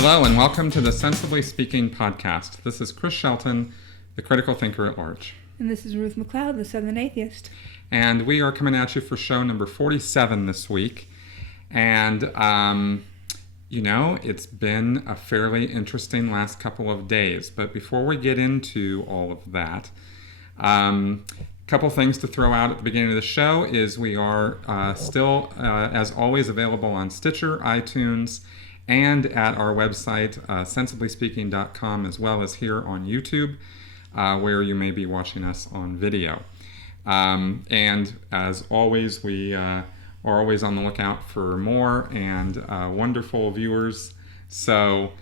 Hello and welcome to the Sensibly Speaking Podcast. This is Chris Shelton, the critical thinker at large. And this is Ruth McLeod, the Southern Atheist. And we are coming at you for show number 47 this week. And, it's been a fairly interesting last couple of days. But before we get into all of that, a couple things to throw out at the beginning of the show is we are still, as always, available on Stitcher, iTunes, and at our website, sensiblyspeaking.com, as well as here on YouTube, where you may be watching us on video. And as always, we are always on the lookout for more and wonderful viewers. So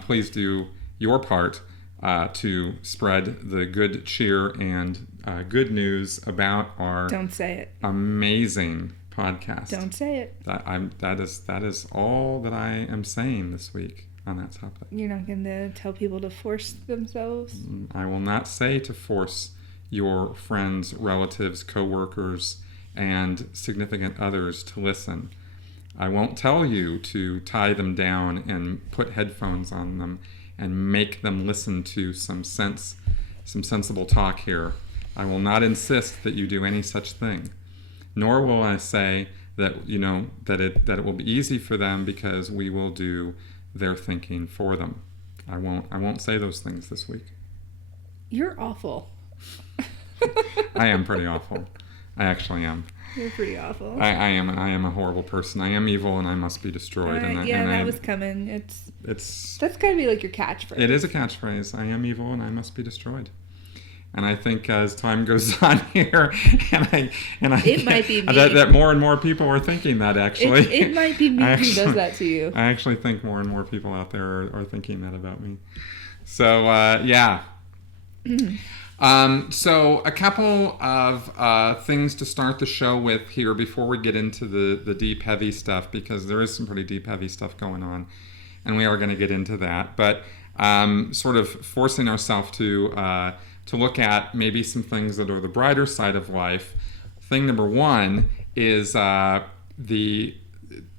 please do your part to spread the good cheer and good news about our Don't say it. Amazing podcast. Don't say it. That is all that I am saying this week on that topic. You're not going to tell people to force themselves? I will not say to force your friends, relatives, co-workers, and significant others to listen. I won't tell you to tie them down and put headphones on them and make them listen to some sensible talk here. I will not insist that you do any such thing. Nor will I say that that it will be easy for them because we will do their thinking for them. I won't say those things this week. You're awful. I am pretty awful. I actually am. You're pretty awful. I am a horrible person. I am evil and I must be destroyed. That was coming. That's gotta be like your catchphrase. It is a catchphrase. I am evil and I must be destroyed. And I think as time goes on here, it might be me. that more and more people are thinking that actually. It might be me who does that to you. I actually think more and more people out there are thinking that about me. So yeah. So a couple of things to start the show with here before we get into the deep, heavy stuff, because there is some pretty deep, heavy stuff going on, and we are going to get into that. But sort of forcing ourselves to look at maybe some things that are the brighter side of life. Thing number one is the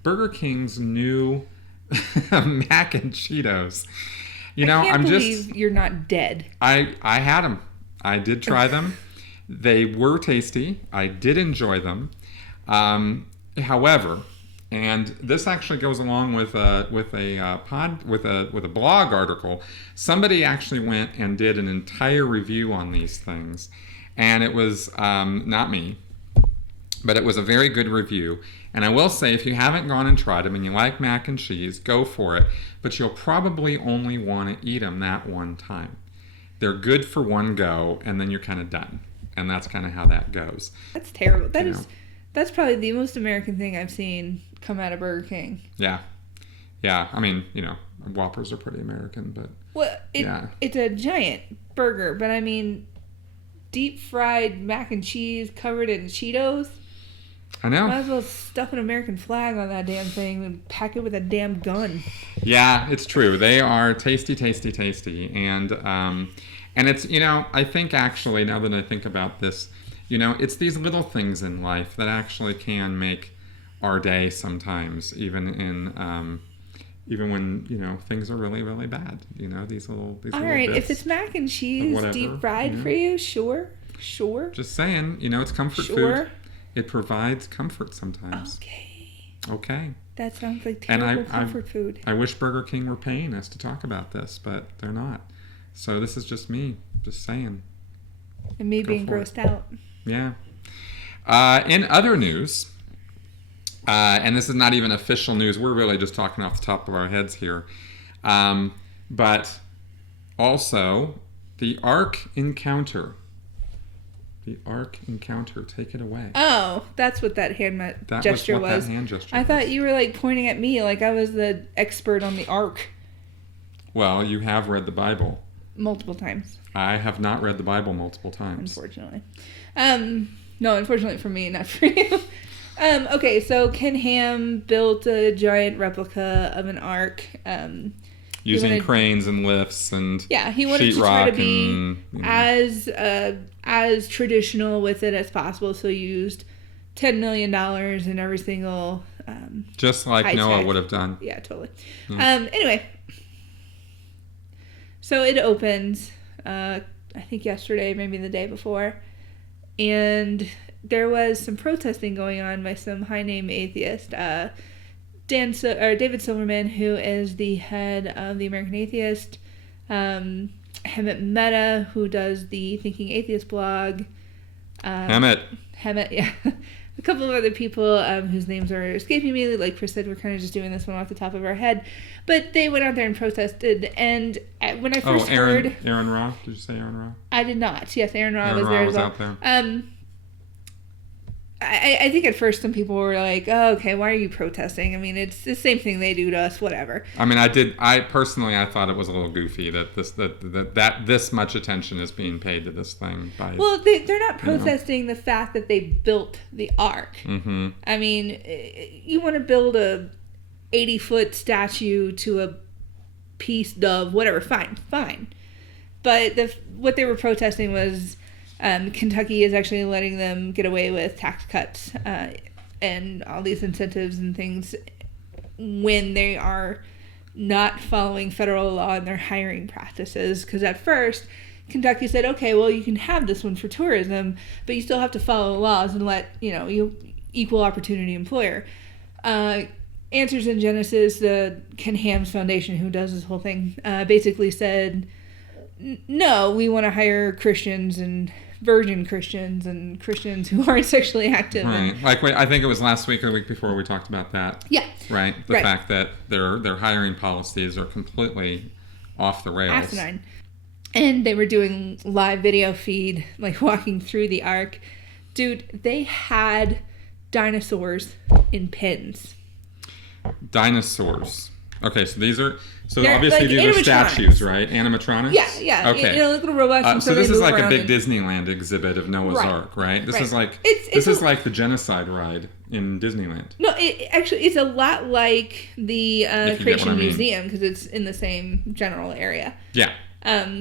Burger King's new mac and Cheetos. I can't believe you're not dead. I had them. I did try them. They were tasty. I did enjoy them. However, and this actually goes along with a blog article. Somebody actually went and did an entire review on these things, and it was not me, but it was a very good review. And I will say, if you haven't gone and tried them and you like mac and cheese, go for it. But you'll probably only want to eat them that one time. They're good for one go, and then you're kind of done. And that's kind of how that goes. That's terrible. That's probably the most American thing I've seen come out of Burger King. Yeah. I mean, Whoppers are pretty American, but... Well, it's a giant burger, but I mean, deep fried mac and cheese covered in Cheetos? I know. Might as well stuff an American flag on that damn thing and pack it with a damn gun. Yeah, it's true. They are tasty, tasty, tasty. And it's, I think actually, now that I think about this, it's these little things in life that actually can make our day sometimes, even when things are really, really bad. These little all right, bits if it's mac and cheese deep fried for you, sure. Just saying, it's comfort food. It provides comfort sometimes. Okay. That sounds like terrible comfort food. I wish Burger King were paying us to talk about this, but they're not. So this is just me, just saying. And me being grossed out. Yeah. In other news, and this is not even official news, we're really just talking off the top of our heads here, but also the Ark Encounter. The Ark Encounter. Take it away. Oh, that's what that hand gesture was. That hand gesture I thought you were pointing at me like I was the expert on the Ark. Well, you have read the Bible. Multiple times. I have not read the Bible multiple times. Unfortunately. No, unfortunately for me, not for you. Okay, so Ken Ham built a giant replica of an Ark. Using cranes and lifts and he wanted to try to be as traditional with it as possible. So he used $10 million in every single just like Noah would have done. Yeah, totally. Yeah. Anyway, So it opened, I think yesterday, maybe the day before, and there was some protesting going on by some high-name atheist, David Silverman, who is the head of the American Atheist, Hemant Mehta, who does the Thinking Atheist blog. Hemant, yeah. A couple of other people whose names are escaping me. Like Chris said, we're kind of just doing this one off the top of our head. But they went out there and protested. And when I first heard... Aaron Ra? Did you say Aaron Ra? I did not. Yes, Aaron Ra was Ra there was as well. out there. I think at first some people were like, oh, okay, why are you protesting? I mean, it's the same thing they do to us, whatever. I mean, I personally thought it was a little goofy that this much attention is being paid to this thing. Well, they're not protesting the fact that they built the ark. Mm-hmm. I mean, you want to build a 80-foot statue to a peace dove, whatever, fine. But what they were protesting was... Kentucky is actually letting them get away with tax cuts and all these incentives and things when they are not following federal law in their hiring practices. Because at first, Kentucky said, okay, well, you can have this one for tourism, but you still have to follow the laws and let, you equal opportunity employer. Answers in Genesis, the Ken Ham's Foundation, who does this whole thing, basically said, no, we want to hire Christians and virgin Christians and Christians who aren't sexually active. Right. I think it was last week or the week before we talked about that. Yeah. Right. The fact that their hiring policies are completely off the rails. Asinine. And they were doing live video feed, like walking through the ark. Dude, they had dinosaurs in pens. Dinosaurs. Okay, so these are... So they're obviously these are statues, right? Animatronics? Yeah. Okay. Little robots. So this is like a big Disneyland exhibit of Noah's Ark, right? This is like like the genocide ride in Disneyland. No, it's a lot like the Creation Museum because it's in the same general area. Yeah.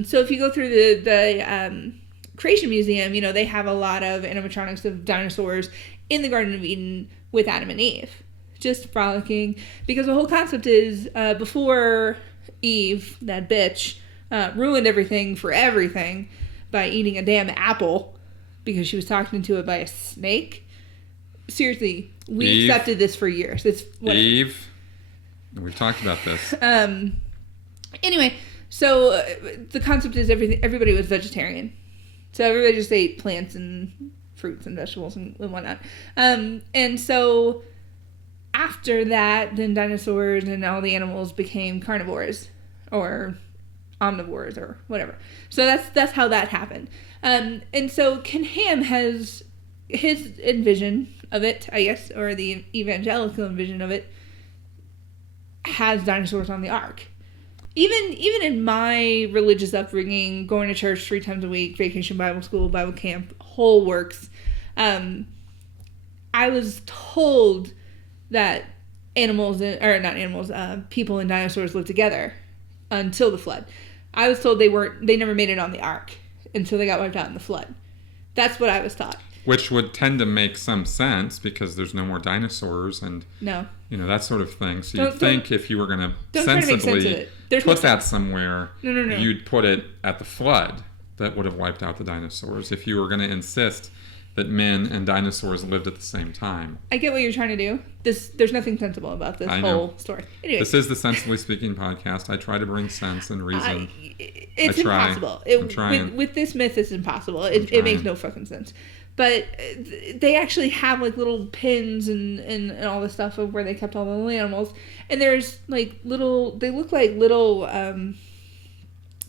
So if you go through the Creation Museum, they have a lot of animatronics of dinosaurs in the Garden of Eden with Adam and Eve. Just frolicking, because the whole concept is before Eve, that bitch, ruined everything for everything by eating a damn apple because she was talked into it by a snake. Seriously, we accepted this for years. It's Eve. We've talked about this. Anyway, so the concept is everybody was vegetarian, so everybody just ate plants and fruits and vegetables and whatnot, and so. After that, then dinosaurs and all the animals became carnivores or omnivores or whatever. So that's how that happened. And so Ken Ham has his envision of it, I guess, or the evangelical envision of it, has dinosaurs on the ark. Even in my religious upbringing, going to church 3 times a week, vacation Bible school, Bible camp, whole works, I was told that people and dinosaurs lived together until the flood. I was told they never made it on the ark until they got wiped out in the flood. That's what I was taught. Which would tend to make some sense because there's no more dinosaurs and that sort of thing. So you'd think if you were going to sensibly put that somewhere, you'd put it at the flood that would have wiped out the dinosaurs. If you were going to insist that men and dinosaurs lived at the same time. I get what you're trying to do. There's nothing sensible about this whole story. Anyway. This is the Sensibly Speaking Podcast. I try to bring sense and reason. It's impossible. With this myth, it's impossible. It makes no fucking sense. But they actually have like little pins and all this stuff of where they kept all the little animals. And there's like they look like little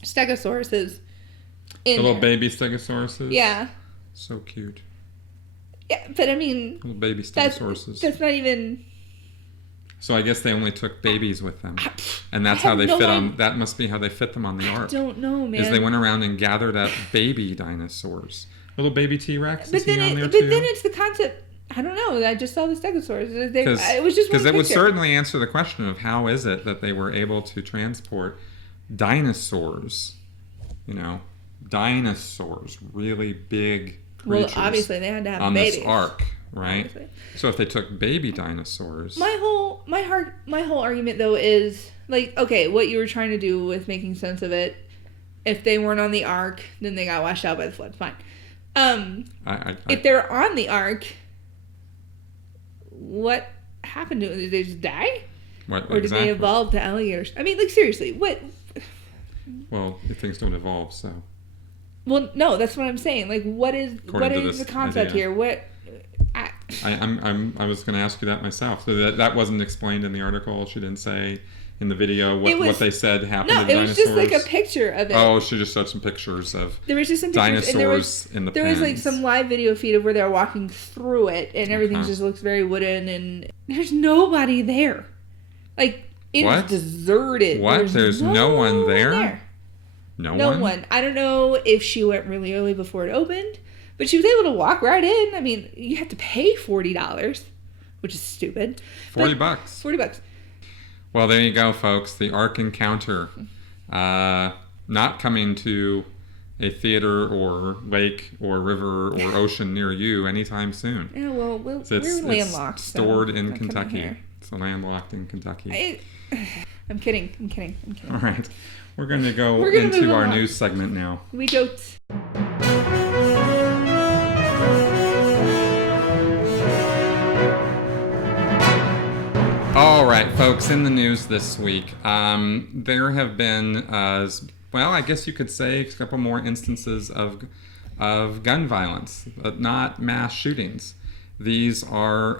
stegosauruses. Little baby stegosauruses? Yeah. So cute. Yeah, but I mean... Little baby stegosauruses. That's not even... So I guess they only took babies with them. And that's how they fit on... That must be how they fit them on the ark. I don't know, man. Is they went around and gathered up baby dinosaurs. Little baby T-Rex. But then it's the concept... I don't know. I just saw the stegosaurs. It was just one because it would certainly answer the question of how is it that they were able to transport dinosaurs, dinosaurs, really big creatures. Well, obviously they had to have on babies. this ark, right? Obviously. So if they took baby dinosaurs, my whole argument though is like, okay, what you were trying to do with making sense of it If they weren't on the ark, then they got washed out by the flood. Fine. If they're on the ark, what happened to them? Did they just die? Or did they evolve to alligators? I mean, like, seriously, what? Well, things don't evolve, so. Well, no, that's what I'm saying. Like, what is the concept here? What? I was going to ask you that myself. So that wasn't explained in the article. She didn't say in the video what they said happened to dinosaurs. No, it was just like a picture of it. Oh, she just showed some pictures of there was just some pictures, dinosaurs in the There was like some live video feed of where they're walking through it, and everything just looks very wooden, and there's nobody there. Like, it's deserted. What? There's no one there? No one? I don't know if she went really early before it opened, but she was able to walk right in. I mean, you have to pay $40, which is stupid. $40. $40. Well, there you go, folks. The Ark Encounter. Not coming to a theater or lake or river or ocean near you anytime soon. Yeah, well, we're landlocked. It's stored in Kentucky. It's landlocked in Kentucky. I'm kidding. All right. We're going to go into our news segment now. We go. All right, folks, in the news this week, there have been, well, I guess you could say a couple more instances of gun violence, but not mass shootings. These are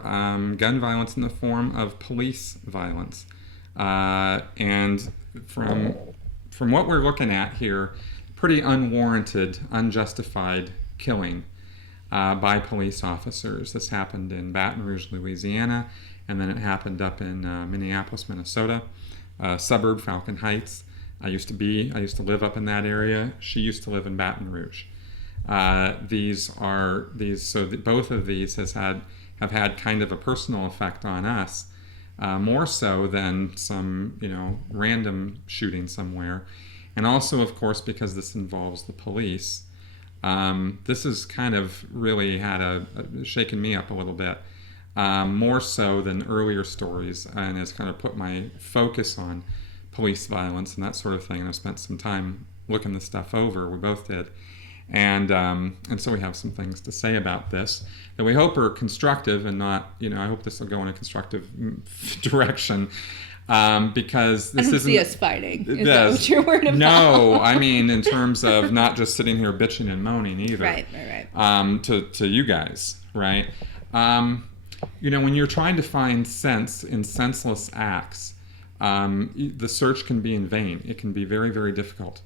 gun violence in the form of police violence. And from what we're looking at here, pretty unwarranted, unjustified killing by police officers. This happened in Baton Rouge, Louisiana, and then it happened up in Minneapolis, Minnesota, suburb Falcon Heights. I used to live up in that area. She used to live in Baton Rouge. Both of these have had kind of a personal effect on us. More so than some, random shooting somewhere. And also, of course, because this involves the police, this has kind of really shaken me up a little bit, more so than earlier stories, and has kind of put my focus on police violence and that sort of thing. And I've spent some time looking this stuff over. We both did. And so we have some things to say about this that we hope are constructive and not, I hope this will go in a constructive direction, because this isn't... I don't see us fighting. Is that what you're worried about? No, I mean in terms of not just sitting here bitching and moaning either. Right. To you guys, right? When you're trying to find sense in senseless acts, the search can be in vain. It can be very, very difficult.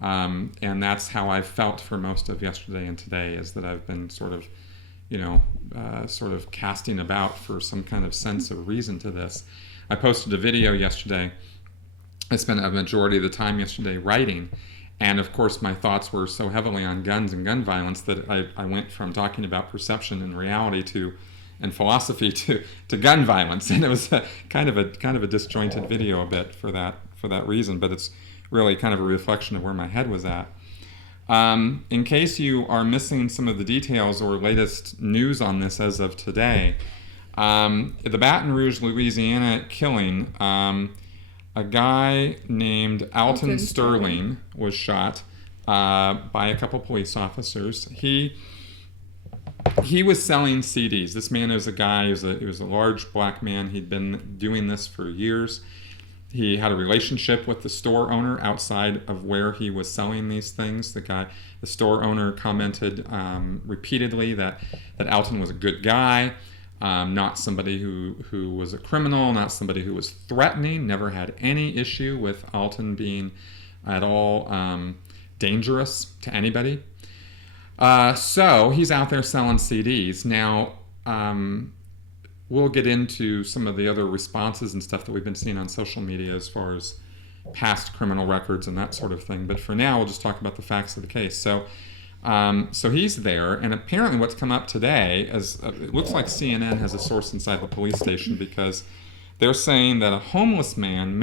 And that's how I felt for most of yesterday and today, is that I've been sort of casting about for some kind of sense or reason to this. I posted a video yesterday. I spent a majority of the time yesterday writing, and of course my thoughts were so heavily on guns and gun violence that I went from talking about perception and reality and philosophy to gun violence, and it was kind of a disjointed video a bit for that reason, but it's really kind of a reflection of where my head was at. In case you are missing some of the details or latest news on this as of today, the Baton Rouge, Louisiana killing, a guy named Alton Sterling was shot by a couple police officers. He was selling CDs. This man is a guy, he was a large black man. He'd been doing this for years. He had a relationship with the store owner outside of where he was selling these things. The store owner commented repeatedly that Alton was a good guy, not somebody who was a criminal, not somebody who was threatening, never had any issue with Alton being at all dangerous to anybody. So he's out there selling CDs. Now, we'll get into some of the other responses and stuff that we've been seeing on social media as far as past criminal records and that sort of thing. But for now, we'll just talk about the facts of the case. So he's there, and apparently what's come up today is it looks like CNN has a source inside the police station, because they're saying that a homeless man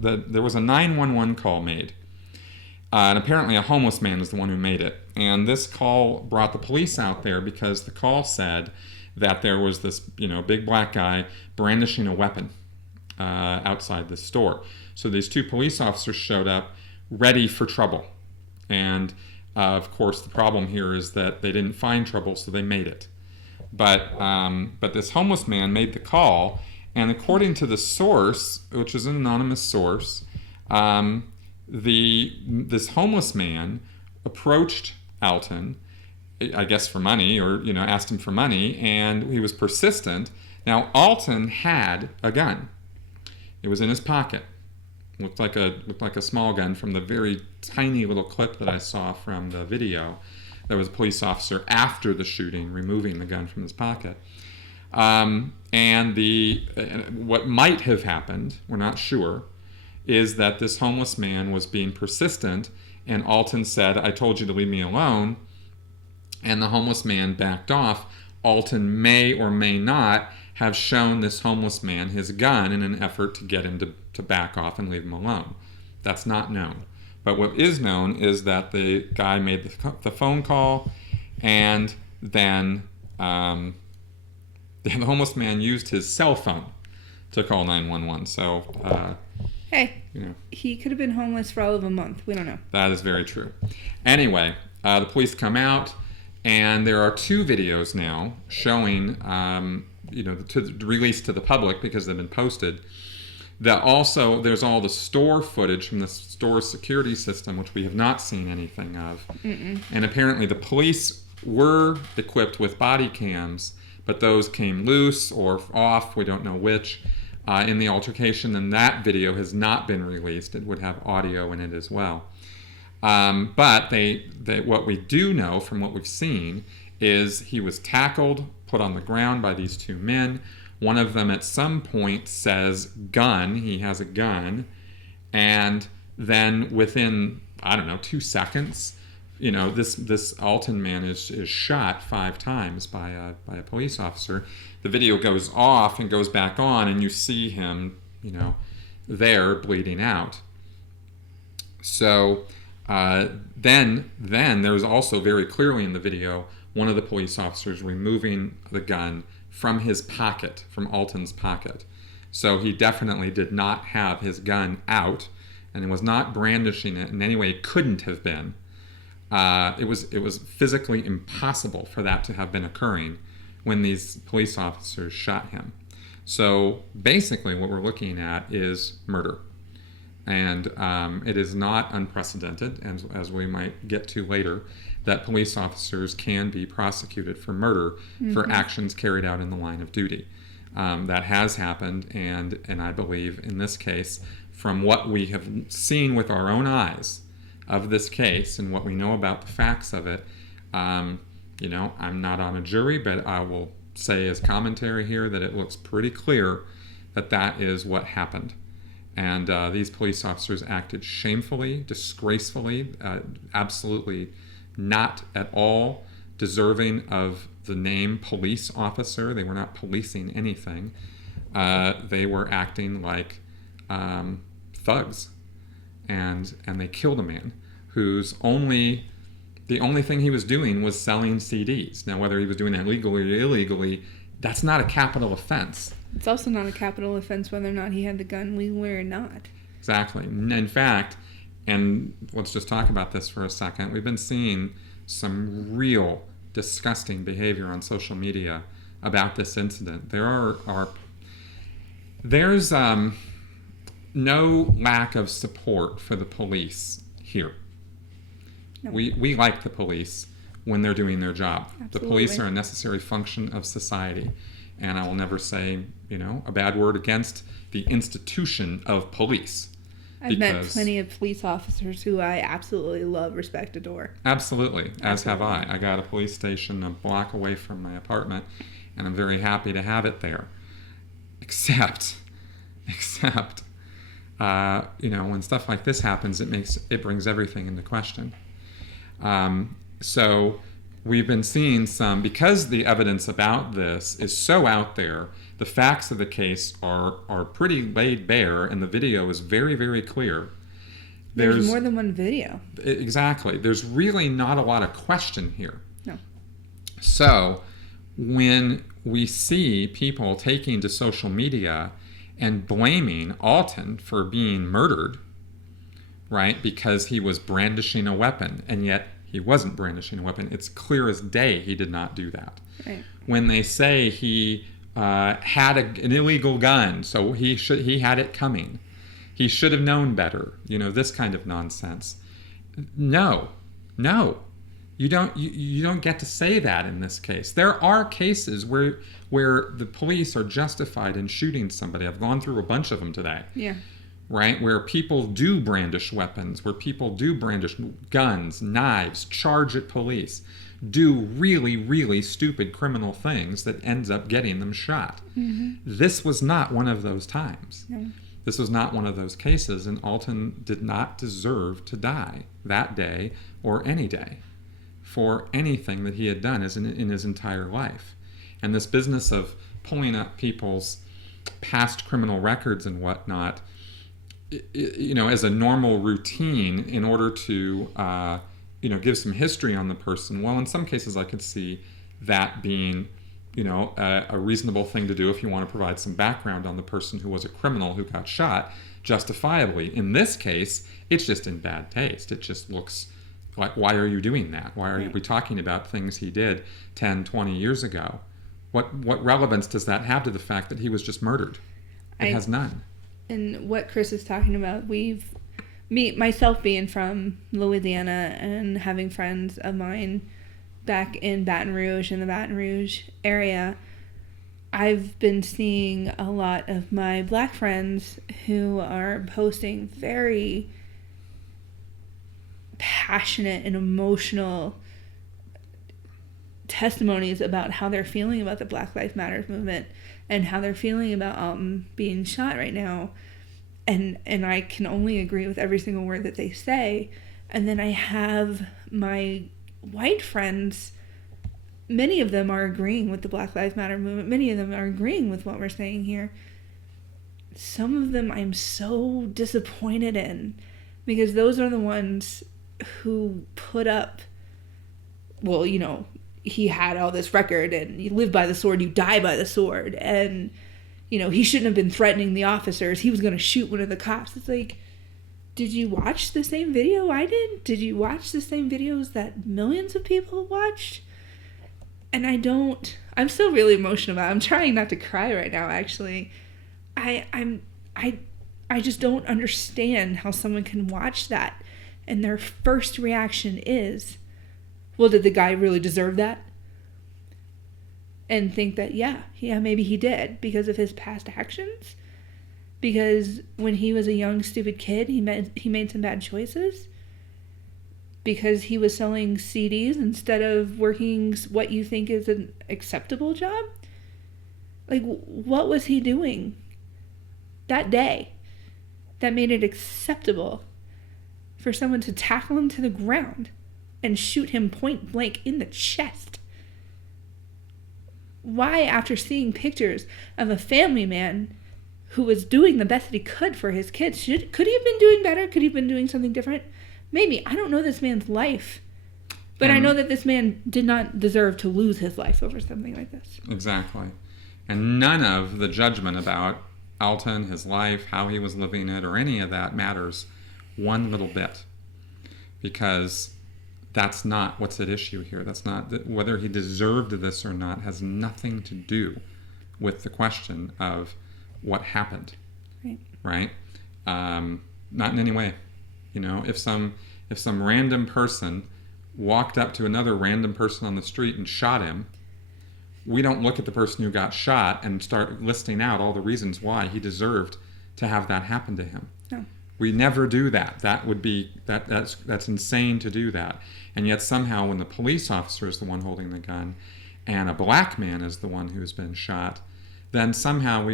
there was a 911 call made. And apparently a homeless man is the one who made it. And this call brought the police out there because the call said that there was this, big black guy brandishing a weapon outside the store. So these two police officers showed up ready for trouble. And of course, the problem here is that they didn't find trouble, so they made it. But this homeless man made the call, and according to the source, which is an anonymous source, this homeless man approached Alton, I guess for money, or asked him for money, and he was persistent. Now Alton had a gun. It was in his pocket. Looked like a small gun from the very tiny little clip that I saw from the video. There was a police officer after the shooting removing the gun from his pocket. And what might have happened, we're not sure, is that this homeless man was being persistent, and Alton said, "I told you to leave me alone," and the homeless man backed off. Alton may or may not have shown this homeless man his gun in an effort to get him to back off and leave him alone. That's not known. But what is known is that the guy made the phone call, and then the homeless man used his cell phone to call 911. So, hey, he could have been homeless for all of a month. We don't know. That is very true. Anyway, the police come out, and there are 2 videos now showing, released to the public because they've been posted. That also, there's all the store footage from the store's security system, which we have not seen anything of. Mm-mm. And apparently the police were equipped with body cams, but those came loose or off, we don't know which, in the altercation, and that video has not been released. It would have audio in it as well. But what we do know from what we've seen is he was tackled, put on the ground by these 2 men. One of them at some point says gun, he has a gun, and then within, 2 seconds, this Alton man is shot 5 times by a police officer. The video goes off and goes back on, and you see him, there bleeding out. So then there's also very clearly in the video one of the police officers removing the gun from his pocket, from Alton's pocket. So he definitely did not have his gun out, and he was not brandishing it in any way. It couldn't have been. It was physically impossible for that to have been occurring when these police officers shot him. So basically what we're looking at is murder. And it is not unprecedented, as we might get to later, that police officers can be prosecuted for murder for actions carried out in the line of duty. That has happened, and I believe in this case, from what we have seen with our own eyes of this case and what we know about the facts of it, I'm not on a jury, but I will say as commentary here that it looks pretty clear that that is what happened. And these police officers acted shamefully, disgracefully, absolutely not at all deserving of the name police officer. They were not policing anything. They were acting like thugs. And they killed a man whose the only thing he was doing was selling CDs. Now, whether he was doing that legally or illegally, that's not a capital offense. It's also not a capital offense whether or not he had the gun legally or not. Exactly. In fact, and let's just talk about this for a second, we've been seeing some real disgusting behavior on social media about this incident. There's no lack of support for the police here. No. We like the police when they're doing their job. Absolutely. The police are a necessary function of society. And I will never say, a bad word against the institution of police. I've met plenty of police officers who I absolutely love, respect, adore. Absolutely, as have I. I got a police station a block away from my apartment, and I'm very happy to have it there. Except, when stuff like this happens, it brings everything into question. So we've been seeing because the evidence about this is so out there, the facts of the case are pretty laid bare, and the video is very, very clear. There's more than one video. Exactly. There's really not a lot of question here. No. So when we see people taking to social media and blaming Alton for being murdered right? Because he was brandishing a weapon, and yet he wasn't brandishing a weapon. It's clear as day he did not do that. Right. When they say he had an illegal gun, so he had it coming. He should have known better. This kind of nonsense. No. You don't get to say that in this case. There are cases where the police are justified in shooting somebody. I've gone through a bunch of them today. Yeah. Right? Where people do brandish weapons, where people do brandish guns, knives, charge at police, do really, really stupid criminal things that ends up getting them shot. Mm-hmm. This was not one of those times. No. This was not one of those cases, and Alton did not deserve to die that day or any day for anything that he had done in his entire life. And this business of pulling up people's past criminal records and whatnot, as a normal routine in order to, give some history on the person. Well, in some cases I could see that being, a reasonable thing to do if you want to provide some background on the person who was a criminal who got shot justifiably. In this case, it's just in bad taste. It just looks like, why are you doing that? Why are we talking about things he did 10, 20 years ago? What relevance does that have to the fact that he was just murdered? It has none. And what Chris is talking about, myself being from Louisiana and having friends of mine back in Baton Rouge, in the Baton Rouge area, I've been seeing a lot of my black friends who are posting very passionate and emotional testimonies about how they're feeling about the Black Lives Matter movement and how they're feeling about being shot right now. And I can only agree with every single word that they say. And then I have my white friends, many of them are agreeing with the Black Lives Matter movement. Many of them are agreeing with what we're saying here. Some of them I'm so disappointed in, because those are the ones who put up, well, he had all this record, and you live by the sword, you die by the sword, and he shouldn't have been threatening the officers. He was going to shoot one of the cops. It's like, did you watch the same video I did? Did you watch the same videos that millions of people watched? And I'm still really emotional about it. I'm trying not to cry right now, actually. I just don't understand how someone can watch that and their first reaction is, well, did the guy really deserve that? And think that, yeah, maybe he did because of his past actions. Because when he was a young, stupid kid, he made some bad choices. Because he was selling CDs instead of working what you think is an acceptable job. Like, what was he doing that day that made it acceptable for someone to tackle him to the ground and shoot him point blank in the chest? Why, after seeing pictures of a family man who was doing the best that he could for his kids, could he have been doing better? Could he have been doing something different? Maybe. I don't know this man's life. But I know that this man did not deserve to lose his life over something like this. Exactly. And none of the judgment about Alton, his life, how he was living it, or any of that matters one little bit. Because that's not what's at issue here. That's not whether he deserved this or not has nothing to do with the question of what happened. Right? Not in any way. If some random person walked up to another random person on the street and shot him, we don't look at the person who got shot and start listing out all the reasons why he deserved to have that happen to him. No. We never do that. That would be that's insane to do that. And yet somehow when the police officer is the one holding the gun and a black man is the one who's been shot, then somehow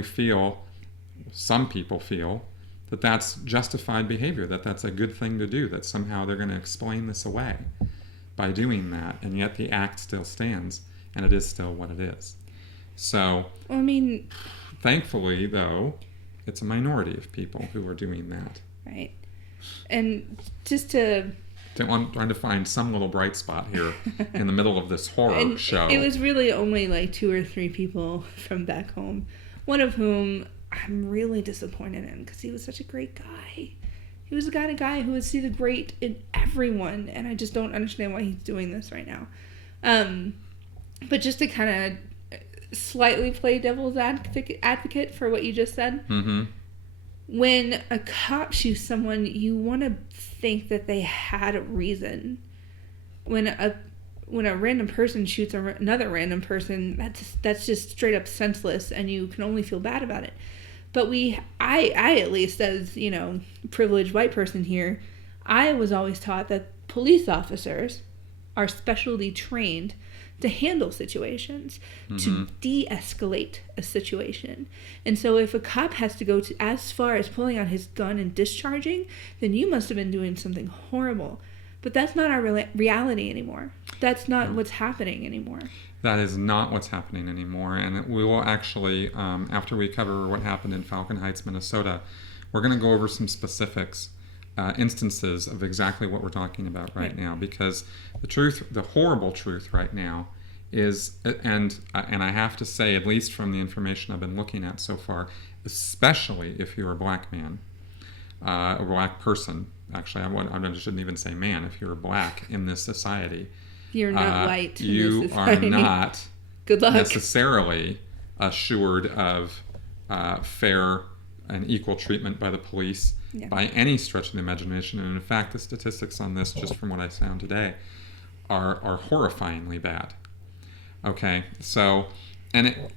some people feel that that's justified behavior, that that's a good thing to do, that somehow they're going to explain this away by doing that, and yet the act still stands, and it is still what it is. So, thankfully, though, it's a minority of people who are doing that. Right. And just to... I'm trying to find some little bright spot here in the middle of this horror show. It was really only like 2 or 3 people from back home, one of whom I'm really disappointed in because he was such a great guy. He He was the kind of guy who would see the great in everyone, and I just don't understand why he's doing this right now. But just to kind of slightly play devil's advocate for what you just said, when a cop shoots someone, you want to think that they had a reason. When a random person shoots another random person, that's just straight up senseless, and you can only feel bad about it. But I at least, as, you know, privileged white person here, I was always taught that police officers are specially trained to handle situations, to de-escalate a situation. And so if a cop has to go to as far as pulling out his gun and discharging, then you must have been doing something horrible. But that's not our reality anymore. That's not what's happening anymore. That is not what's happening anymore. And we will actually, after we cover what happened in Falcon Heights, Minnesota, we're going to go over some specifics, instances of exactly what we're talking about right now. Because the truth, the horrible truth right now is, and I have to say, at least from the information I've been looking at so far, especially if you're a black man, a black person, actually, I shouldn't even say man, if you're black in this society, you're not white. You are not Good luck. necessarily assured of fair and equal treatment by the police by any stretch of the imagination. And in fact, the statistics on this, just from what I found today, are horrifyingly bad. Okay, so and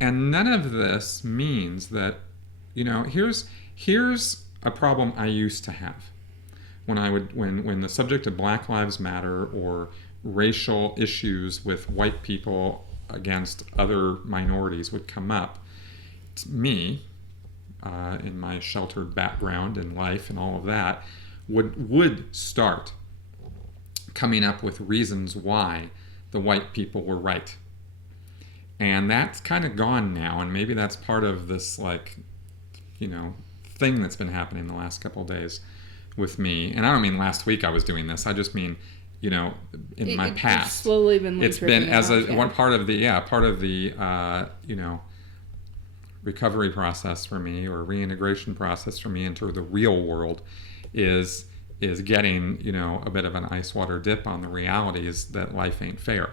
none of this means that, you know, here's a problem I used to have when the subject of Black Lives Matter or racial issues with white people against other minorities would come up. Me, in my sheltered background in life and all of that, would start coming up with reasons why the white people were right. And that's kind of gone now, and maybe that's part of this, like, you know, thing that's been happening the last couple of days with me. And I don't mean last week I was doing this. I just mean, you know, in my past. It's slowly been. It's been as one part of the you know, recovery process for me, or reintegration process for me into the real world, is getting, you know, a bit of an ice water dip on the realities that life ain't fair,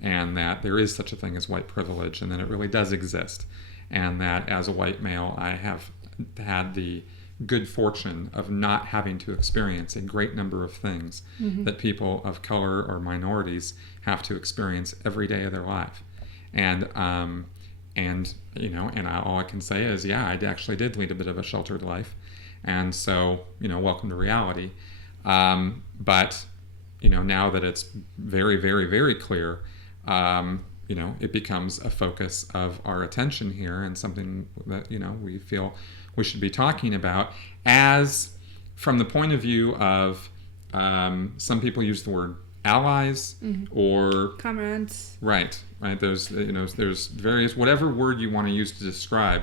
and that there is such a thing as white privilege, and that it really does exist, and that as a white male I have had the good fortune of not having to experience a great number of things that people of color or minorities have to experience every day of their life. And you know, and all I can say is, yeah, I actually did lead a bit of a sheltered life. And so, you know, welcome to reality. But, you know, now that it's very, very, very clear, you know, it becomes a focus of our attention here, and something that, you know, we feel we should be talking about, as from the point of view of, some people use the word allies or comrades. Right. There's, you know, there's various, whatever word you want to use to describe,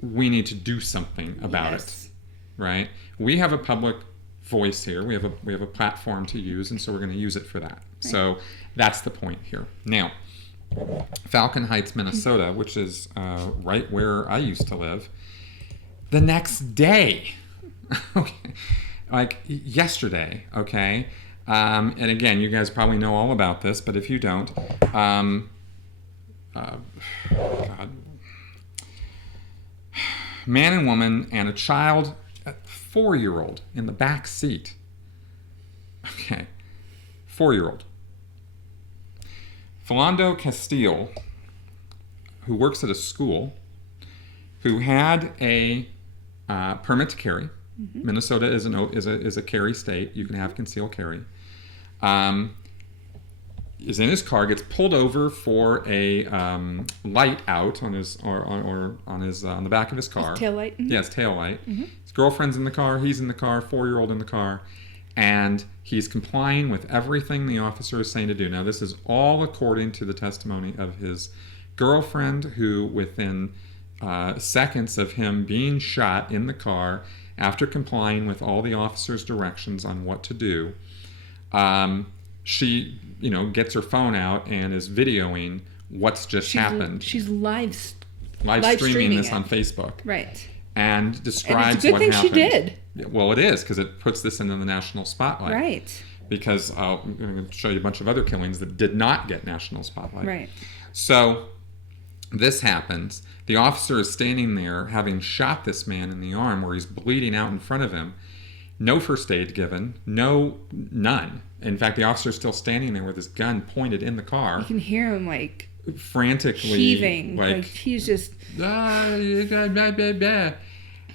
we need to do something about it. Right? We have a public voice here. We have a platform to use, and so we're going to use it for that. Right. So that's the point here. Now, Falcon Heights, Minnesota, which is right where I used to live, the next day, okay, like yesterday, okay, and again, you guys probably know all about this, but if you don't, God, man and woman and a child, a 4-year-old in the back seat. Okay, 4-year-old. Philando Castile, who works at a school, who had a permit to carry. Minnesota is a carry state. You can have concealed carry. Is in his car, gets pulled over for a light out on his on the back of his car. His tail light. Yeah, his tail light. His girlfriend's in the car. He's in the car. 4-year-old in the car, and he's complying with everything the officer is saying to do. Now, this is all according to the testimony of his girlfriend, who within seconds of him being shot in the car, after complying with all the officer's directions on what to do, she, you know, gets her phone out and is videoing what's just happened. She's live streaming this on Facebook. Right. and describes it's a good what thing happened. she did. Well, it is, because it puts this into the national spotlight. Right. Because I'm going to show you a bunch of other killings that did not get national spotlight. Right. So this happens. The officer is standing there having shot this man in the arm where he's bleeding out in front of him. No first aid given. None. In fact, the officer is still standing there with his gun pointed in the car. You can hear him like frantically heaving. Like he's just...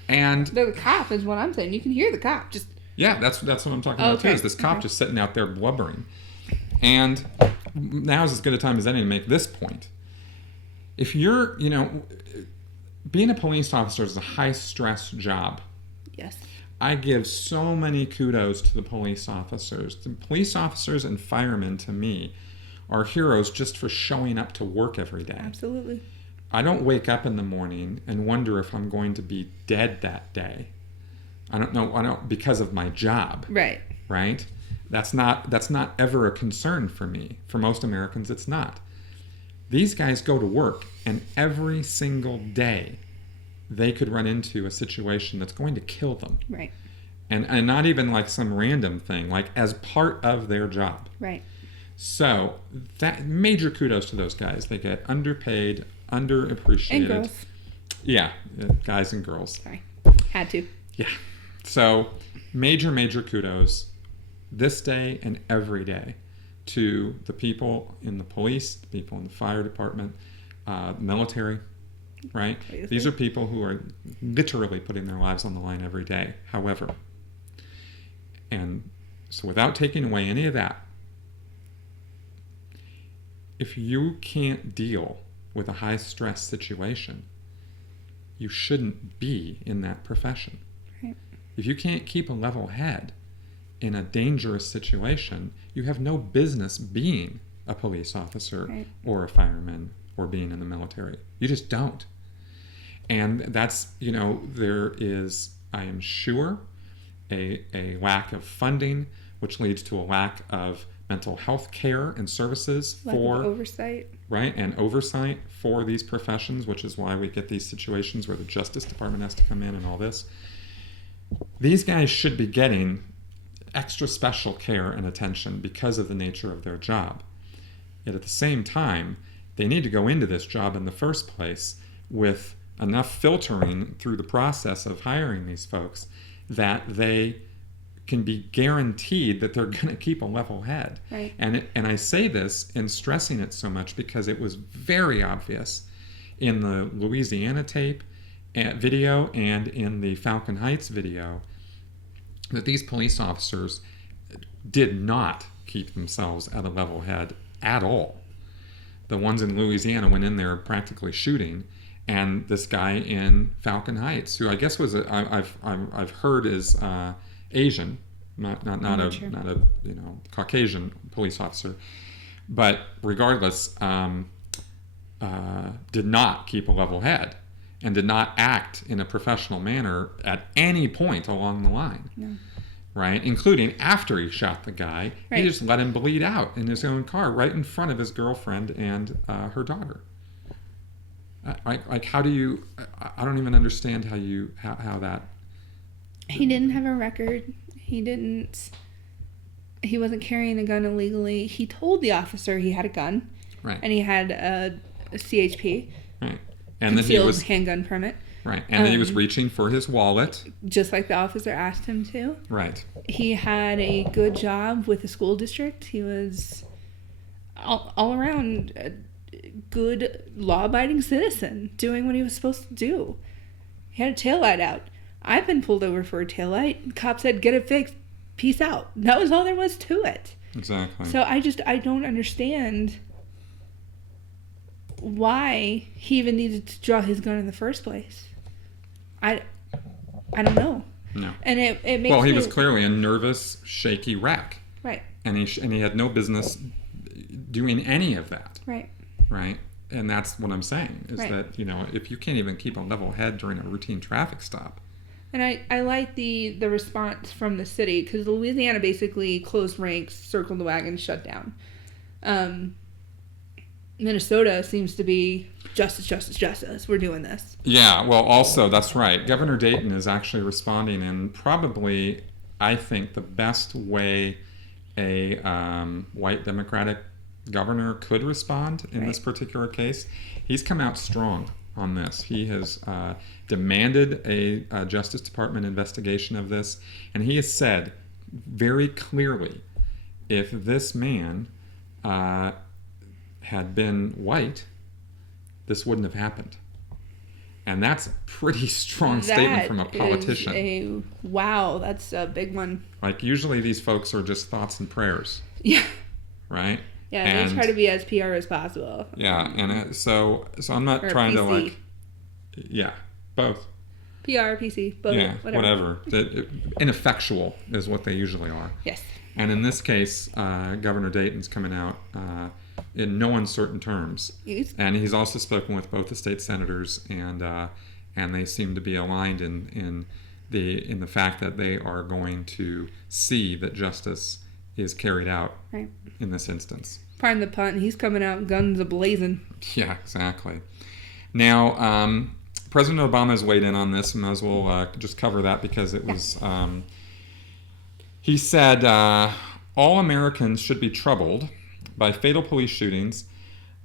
And the cop is what I'm saying. You can hear the cop just... Yeah, that's what I'm talking about too. Is this cop just sitting out there blubbering. And now is as good a time as any to make this point. If you're, being a police officer is a high-stress job. Yes. I give so many kudos to the police officers. The police officers and firemen, to me, are heroes just for showing up to work every day. Absolutely. I don't wake up in the morning and wonder if I'm going to be dead that day. I don't know, because of my job. Right. Right? That's not ever a concern for me. For most Americans, it's not. These guys go to work, and every single day they could run into a situation that's going to kill them. Right. And not even like some random thing, like as part of their job. Right. So that major kudos to those guys. They get underpaid, underappreciated. And girls. Yeah, guys and girls. Sorry. Had to. Yeah. So major kudos this day and every day to the people in the police, the people in the fire department, military, right? Crazy. These are people who are literally putting their lives on the line every day. However, and so without taking away any of that, if you can't deal with a high-stress situation, you shouldn't be in that profession. Right. If you can't keep a level head in a dangerous situation, you have no business being a police officer right. or a fireman or being in the military. You just don't. And that's, there is, I am sure, a lack of funding, which leads to a lack of mental health care and services lack of oversight. Right, and oversight for these professions, which is why we get these situations where the Justice Department has to come in and all this. These guys should be getting extra special care and attention because of the nature of their job. Yet at the same time, they need to go into this job in the first place with enough filtering through the process of hiring these folks that they can be guaranteed that they're going to keep a level head. Right. And I say this in stressing it so much because it was very obvious in the Louisiana tape video and in the Falcon Heights video that these police officers did not keep themselves at a level head at all. The ones in Louisiana went in there practically shooting, and this guy in Falcon Heights, who I guess was I've heard is Asian, not a Caucasian police officer, but regardless, did not keep a level head and did not act in a professional manner at any point along the line. No. Right, including after he shot the guy, right. He just let him bleed out in his own car, right in front of his girlfriend and her daughter. Like, how do you? I don't even understand how that. He didn't have a record. He wasn't carrying a gun illegally. He told the officer he had a gun. Right. And he had a CHP. Right. And then he was handgun permit. Right. And then he was reaching for his wallet. Just like the officer asked him to. Right. He had a good job with the school district. He was all around a good law-abiding citizen, doing what he was supposed to do. He had a taillight out. I've been pulled over for a taillight. The cop said, "Get it fixed. Peace out." That was all there was to it. Exactly. So I don't understand why he even needed to draw his gun in the first place. I don't know. No. And it makes he was clearly a nervous, shaky wreck. Right. And he had no business doing any of that. Right. Right. And that's what I'm saying is right. that, if you can't even keep a level head during a routine traffic stop. And I like the response from the city, because Louisiana basically closed ranks, circled the wagon, shut down. Minnesota seems to be justice, justice, justice. We're doing this. Yeah, well, also, that's right. Governor Dayton is actually responding in probably, I think, the best way a white Democratic governor could respond in this particular case. He's come out strong on this. He has demanded a Justice Department investigation of this, and he has said very clearly, if this man had been white, this wouldn't have happened. And that's a pretty strong statement from a politician. Wow, that's a big one. Like, usually these folks are just thoughts and prayers. Yeah. Right? Yeah, and they try to be as PR as possible. Yeah, and so I'm not trying PC. to, like... Yeah, both. PR, PC, both, yeah, whatever. Ineffectual is what they usually are. Yes. And in this case, Governor Dayton's coming out in no uncertain terms. And he's also spoken with both the state senators, and they seem to be aligned in the fact that they are going to see that justice is carried out in this instance. Pardon the pun, he's coming out guns a-blazing. Yeah, exactly. Now, President Obama has weighed in on this, and might as well just cover that because it was... he said, all Americans should be troubled by fatal police shootings.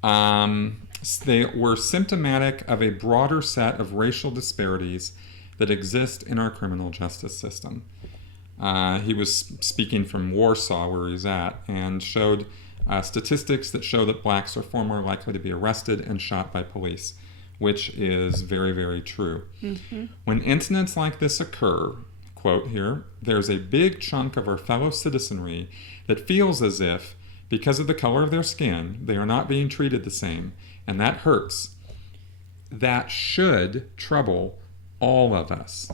They were symptomatic of a broader set of racial disparities that exist in our criminal justice system. He was speaking from Warsaw, where he's at, and showed statistics that show that blacks are far more likely to be arrested and shot by police, which is very, very true. Mm-hmm. When incidents like this occur, quote here, there's a big chunk of our fellow citizenry that feels as if, because of the color of their skin, they are not being treated the same, and that hurts. That should trouble all of us.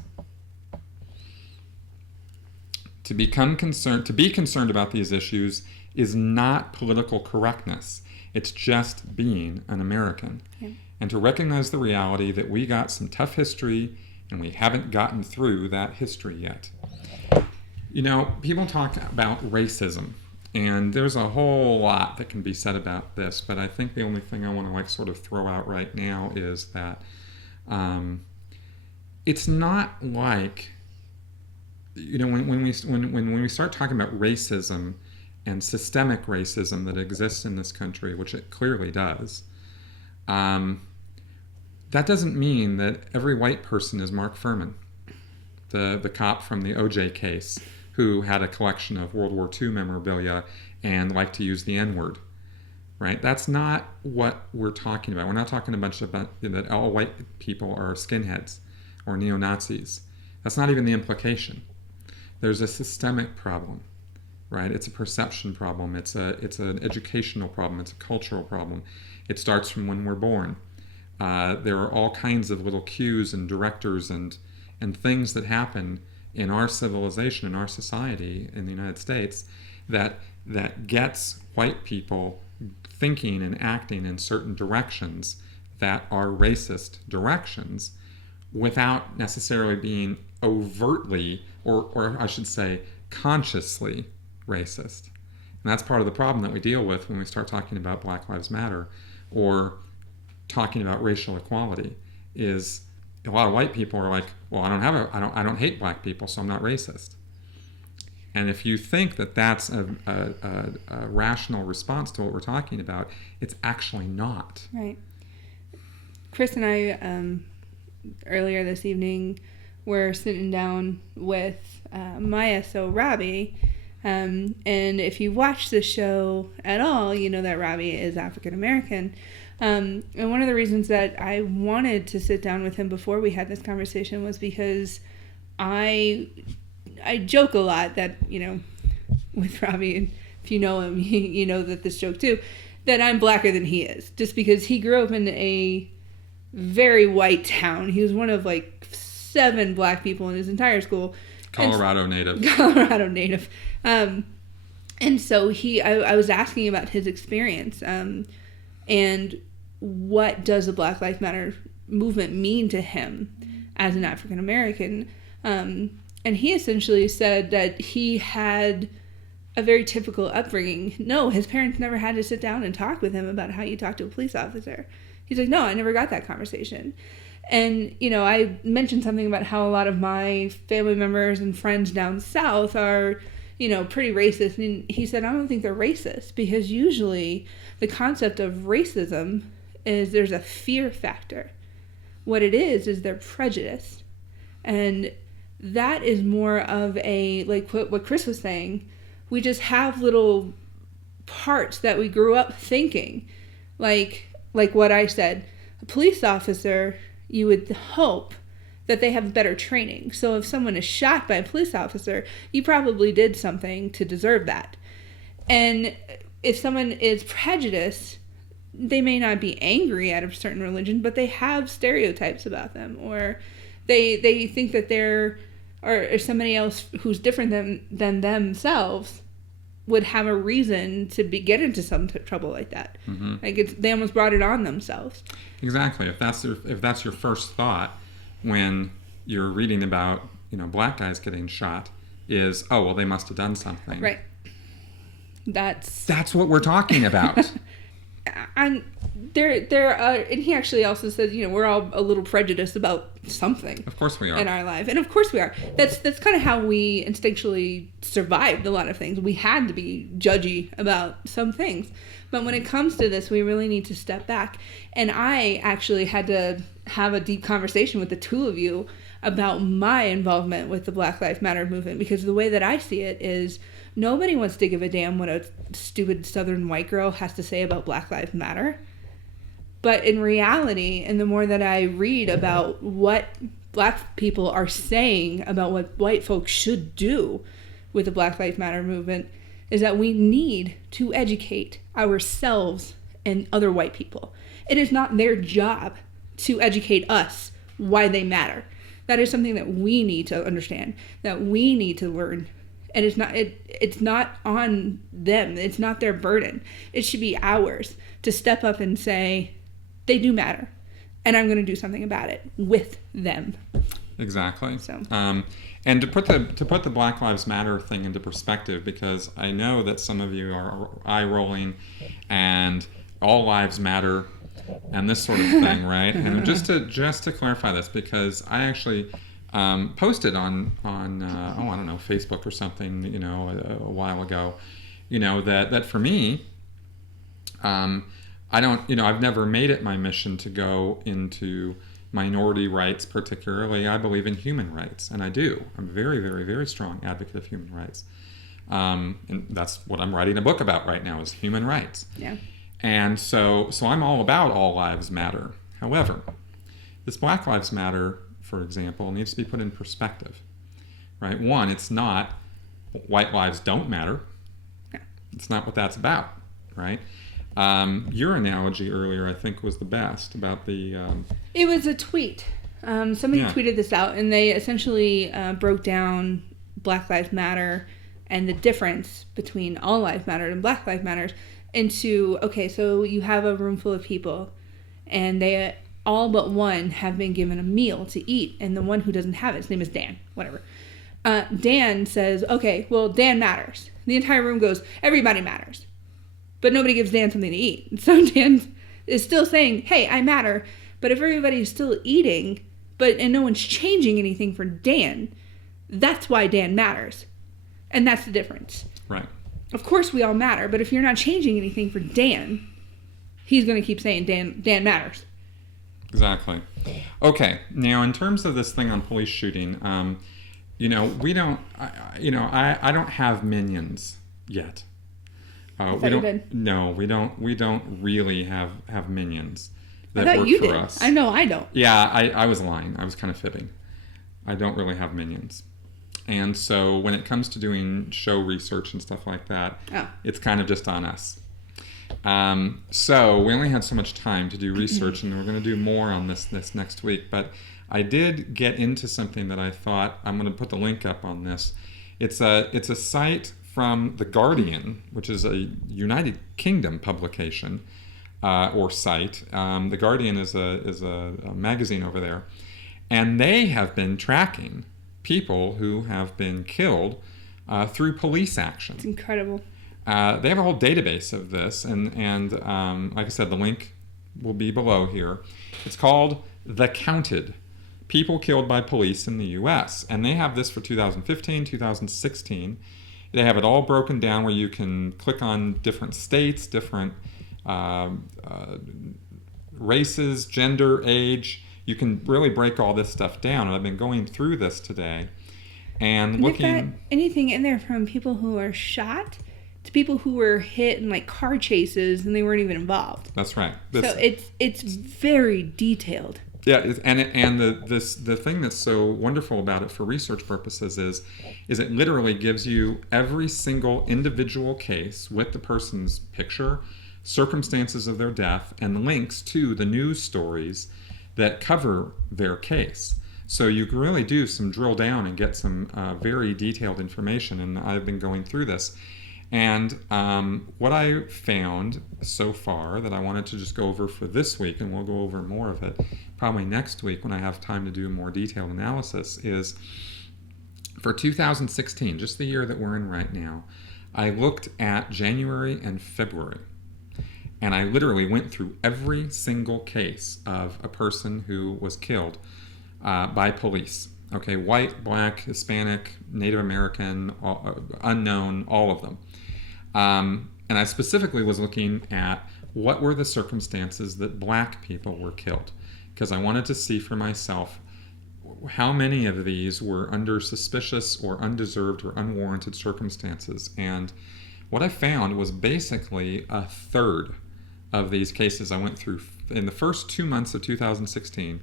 To be concerned about these issues is not political correctness. It's just being an American. Yeah. And to recognize the reality that we got some tough history and we haven't gotten through that history yet. You know, people talk about racism, and there's a whole lot that can be said about this, but I think the only thing I want to sort of throw out right now is that it's not like, you know, when we start talking about racism and systemic racism that exists in this country, which it clearly does, that doesn't mean that every white person is Mark Furman, the cop from the OJ case, who had a collection of World War II memorabilia and liked to use the N-word, right? That's not what we're talking about. We're not talking about that all white people are skinheads or neo-Nazis. That's not even the implication. There's a systemic problem, right? It's a perception problem. It's an educational problem. It's a cultural problem. It starts from when we're born. There are all kinds of little cues and directors and things that happen in our civilization, in our society, in the United States, that gets white people thinking and acting in certain directions that are racist directions without necessarily being overtly, or I should say, consciously racist. And that's part of the problem that we deal with when we start talking about Black Lives Matter or talking about racial equality, is a lot of white people are like, well, I don't hate black people, so I'm not racist. And if you think that that's a rational response to what we're talking about, it's actually not. Right. Chris and I, earlier this evening, were sitting down with Maya, so Robbie, and if you watch the show at all, you know that Robbie is African American. And one of the reasons that I wanted to sit down with him before we had this conversation was because I joke a lot that, you know, with Robbie, and if you know him, you know that this joke too, that I'm blacker than he is, just because he grew up in a very white town. He was one of like 7 black people in his entire school. Colorado native. And so I was asking about his experience, and what does the Black Lives Matter movement mean to him as an African American? And he essentially said that he had a very typical upbringing. No, his parents never had to sit down and talk with him about how you talk to a police officer. He's like, no, I never got that conversation. And, I mentioned something about how a lot of my family members and friends down south are, pretty racist. And he said, I don't think they're racist, because usually the concept of racism is there's a fear factor. What it is they're prejudiced. And that is more of a, like what Chris was saying, we just have little parts that we grew up thinking. Like what I said, a police officer, you would hope that they have better training. So if someone is shot by a police officer, you probably did something to deserve that. And if someone is prejudiced, they may not be angry at a certain religion, but they have stereotypes about them, or they think that they're or somebody else who's different than themselves would have a reason to get into some trouble like that. Mm-hmm. Like they almost brought it on themselves. Exactly. If that's your first thought when you're reading about black guys getting shot, is, oh well, they must have done something. Right. That's what we're talking about. And and he actually also says, we're all a little prejudiced about something. Of course we are. In our life. And of course we are. That's kind of how we instinctually survived a lot of things. We had to be judgy about some things. But when it comes to this, we really need to step back. And I actually had to have a deep conversation with the two of you about my involvement with the Black Lives Matter movement, because the way that I see it is nobody wants to give a damn what a stupid Southern white girl has to say about Black Lives Matter. But in reality, and the more that I read about what black people are saying about what white folks should do with the Black Lives Matter movement, is that we need to educate ourselves and other white people. It is not their job to educate us why they matter. That is something that we need to understand, that we need to learn. And it's not on them. It's not their burden. It should be ours to step up and say, they do matter, and I'm going to do something about it with them. Exactly. So. And to put the Black Lives Matter thing into perspective, because I know that some of you are eye rolling and all lives matter and this sort of thing, right? And just to clarify this, because I actually posted on I don't know, Facebook or something, a while ago, that for me, I don't, I've never made it my mission to go into minority rights particularly. I believe in human rights, and I do. I'm a very, very, very strong advocate of human rights. And that's what I'm writing a book about right now, is human rights. Yeah. And so I'm all about all lives matter. However, this Black Lives Matter, for example, needs to be put in perspective, right? One, it's not white lives don't matter. Yeah. It's not what that's about, right? Your analogy earlier, I think, was the best about the... It was a tweet. Somebody tweeted this out, and they essentially broke down Black Lives Matter and the difference between All Lives Matter and Black Lives Matter into, okay, so you have a room full of people, and they all but one have been given a meal to eat, and the one who doesn't have it, his name is Dan, whatever. Dan says, okay, well, Dan matters. The entire room goes, everybody matters. But nobody gives Dan something to eat. So Dan is still saying, hey, I matter. But if everybody's still eating, and no one's changing anything for Dan, that's why Dan matters. And that's the difference. Right. Of course we all matter, but if you're not changing anything for Dan, he's going to keep saying Dan matters. Exactly. Okay. Now, in terms of this thing on police shooting, we don't, I don't have minions yet. We don't. No, we don't. We don't really have minions that I thought work you for did. us. I know I don't. Yeah, I was lying. I was kind of fibbing. I don't really have minions, and so when it comes to doing show research and stuff like that, it's kind of just on us. So we only had so much time to do research, and we're going to do more on this next week. But I did get into something that I thought, I'm going to put the link up on this. It's a site from The Guardian, which is a United Kingdom publication or site. The Guardian is a magazine over there, and they have been tracking people who have been killed through police action. It's incredible. They have a whole database of this, and like I said, the link will be below here. It's called The Counted: People Killed by Police in the U.S. And they have this for 2015, 2016. They have it all broken down where you can click on different states, different races, gender, age. You can really break all this stuff down. And I've been going through this today and looking. They've got anything in there from people who are shot to people who were hit in like car chases and they weren't even involved. That's right. So it's very detailed. Yeah, the thing that's so wonderful about it for research purposes is it literally gives you every single individual case with the person's picture, circumstances of their death, and links to the news stories that cover their case. So you can really do some drill down and get some very detailed information, and I've been going through this. And what I found so far that I wanted to just go over for this week, and we'll go over more of it probably next week when I have time to do more detailed analysis, is for 2016, just the year that we're in right now, I looked at January and February. And I literally went through every single case of a person who was killed by police. Okay, white, black, Hispanic, Native American, unknown, all of them. And I specifically was looking at what were the circumstances that black people were killed, because I wanted to see for myself how many of these were under suspicious or undeserved or unwarranted circumstances. And what I found was basically a third of these cases I went through in the first 2 months of 2016.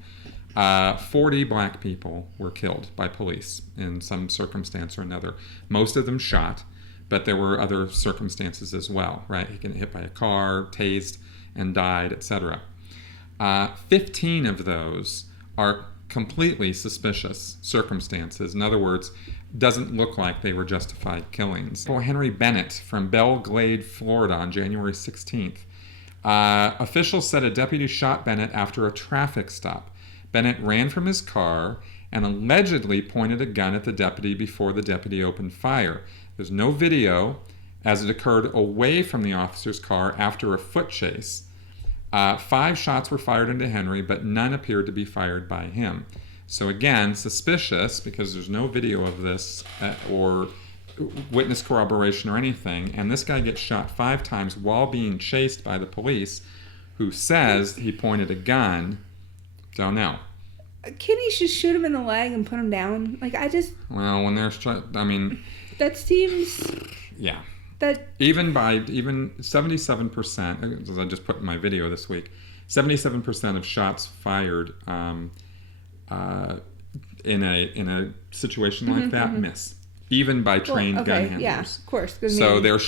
40 black people were killed by police in some circumstance or another. Most of them shot, but there were other circumstances as well, right? He got hit by a car, tased, and died, etc. 15 of those are completely suspicious circumstances. In other words, doesn't look like they were justified killings. Henry Bennett from Belle Glade, Florida on January 16th. Officials said a deputy shot Bennett after a traffic stop. Bennett ran from his car and allegedly pointed a gun at the deputy before the deputy opened fire. There's no video, as it occurred away from the officer's car after a foot chase. 5 shots were fired into Henry, but none appeared to be fired by him. So again, suspicious, because there's no video of this or witness corroboration or anything, and this guy gets shot 5 times while being chased by the police, who says he pointed a gun. Don't know. Can't he just shoot him in the leg and put him down? Well, when there's, that seems... Yeah. That... Even 77%, as I just put in my video this week, 77% of shots fired in a situation like that miss. Even by trained gun handlers. Yeah, of course. So they're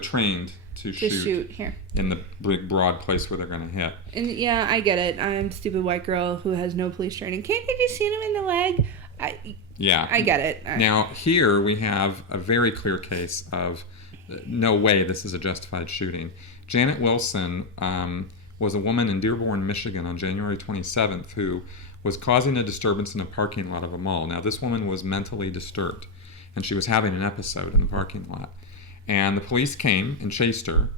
trained to shoot here in the big broad place where they're going to hit. And yeah, I get it. I'm a stupid white girl who has no police training. Can't they just shoot him in the leg? I get it. Now here we have a very clear case of no way this is a justified shooting. Janet Wilson was a woman in Dearborn, Michigan on January 27th who was causing a disturbance in a parking lot of a mall. Now this woman was mentally disturbed and she was having an episode in the parking lot. And the police came and chased her,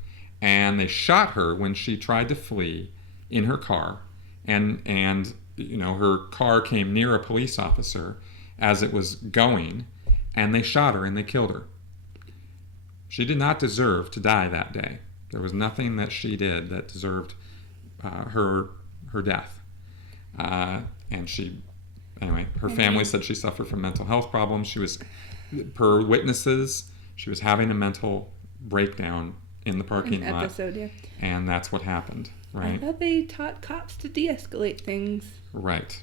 and they shot her when she tried to flee in her car. And her car came near a police officer as it was going, and they shot her and they killed her. She did not deserve to die that day. There was nothing that she did that deserved her death. And her family said she suffered from mental health problems. She was, per witnesses, she was having a mental breakdown in the parking lot. Episode, yeah. And that's what happened, right? I thought they taught cops to de-escalate things. Right.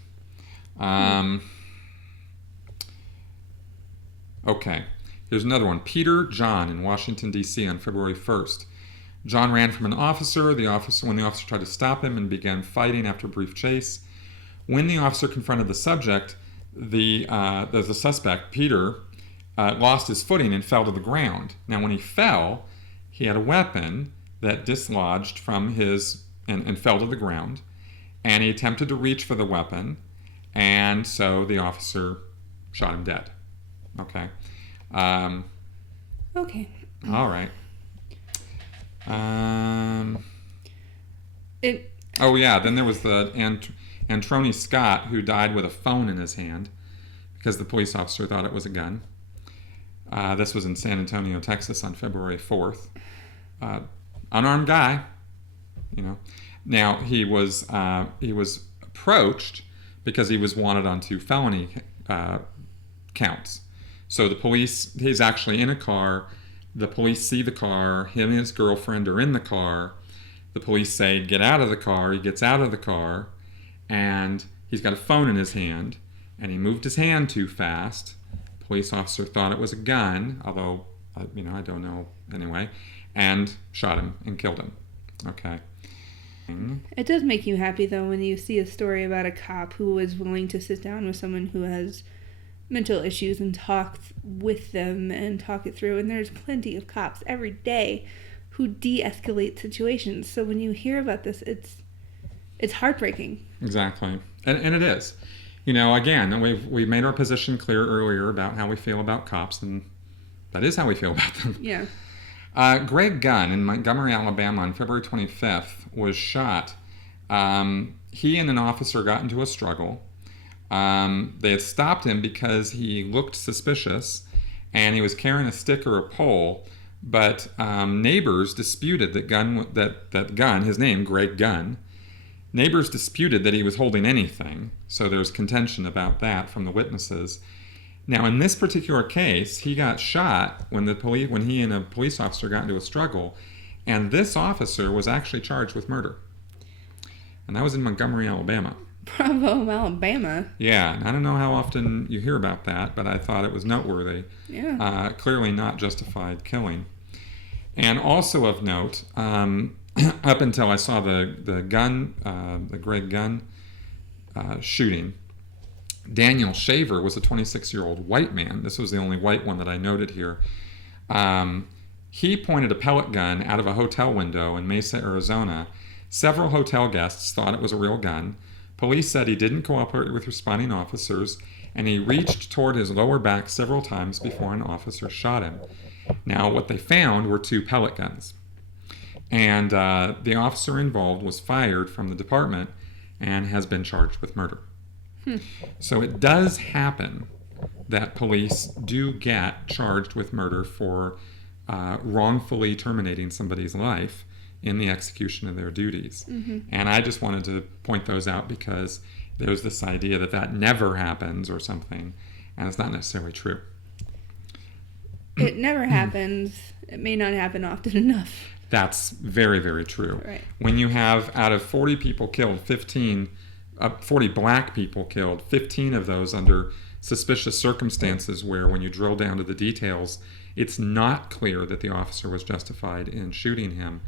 Okay. Here's another one. Peter John in Washington, D.C. on February 1st. John ran from an officer. When the officer tried to stop him and began fighting after a brief chase. When the officer confronted the subject, the suspect, Peter, lost his footing and fell to the ground. Now, when he fell, he had a weapon that dislodged from his and fell to the ground, and he attempted to reach for the weapon, and so the officer shot him dead. Okay. Okay. All right. Oh, yeah. Then there was the Antroni Scott, who died with a phone in his hand because the police officer thought it was a gun. This was in San Antonio, Texas on February 4th. Unarmed guy, you know. Now, he was approached because he was wanted on 2 felony counts. So the police, he's actually in a car. The police see the car. Him and his girlfriend are in the car. The police say, get out of the car. He gets out of the car, and he's got a phone in his hand, and he moved his hand too fast. The police officer thought it was a gun, although, I don't know anyway, and shot him and killed him. Okay. It does make you happy, though, when you see a story about a cop who was willing to sit down with someone who has mental issues and talk with them and talk it through. And there's plenty of cops every day who de-escalate situations. So when you hear about this, it's heartbreaking. Exactly. And it is. Again, we've made our position clear earlier about how we feel about cops, and that is how we feel about them. Yeah. Greg Gunn in Montgomery, Alabama on February 25th was shot. He and an officer got into a struggle. They had stopped him because he looked suspicious and he was carrying a stick or a pole, but neighbors disputed that Gunn, his name, Greg Gunn, neighbors disputed that he was holding anything, so there's contention about that from the witnesses. Now, in this particular case, he got shot when he and a police officer got into a struggle, and this officer was actually charged with murder. And that was in Montgomery, Alabama. Bravo, Alabama. Yeah, and I don't know how often you hear about that, but I thought it was noteworthy. Yeah. Clearly not justified killing. And also of note, up until I saw the Greg Gunn shooting, Daniel Shaver was a 26-year-old white man. This was the only white one that I noted here. He pointed a pellet gun out of a hotel window in Mesa, Arizona. Several hotel guests thought it was a real gun. Police said he didn't cooperate with responding officers, and he reached toward his lower back several times before an officer shot him. Now, what they found were 2 pellet guns. And the officer involved was fired from the department and has been charged with murder. So it does happen that police do get charged with murder for wrongfully terminating somebody's life in the execution of their duties. Mm-hmm. And I just wanted to point those out because there's this idea that never happens or something, and it's not necessarily true. It never happens. It may not happen often enough. That's very, very true. Right. When you have, out of 40 people killed, 40 black people killed, 15 of those under suspicious circumstances where, when you drill down to the details, it's not clear that the officer was justified in shooting him.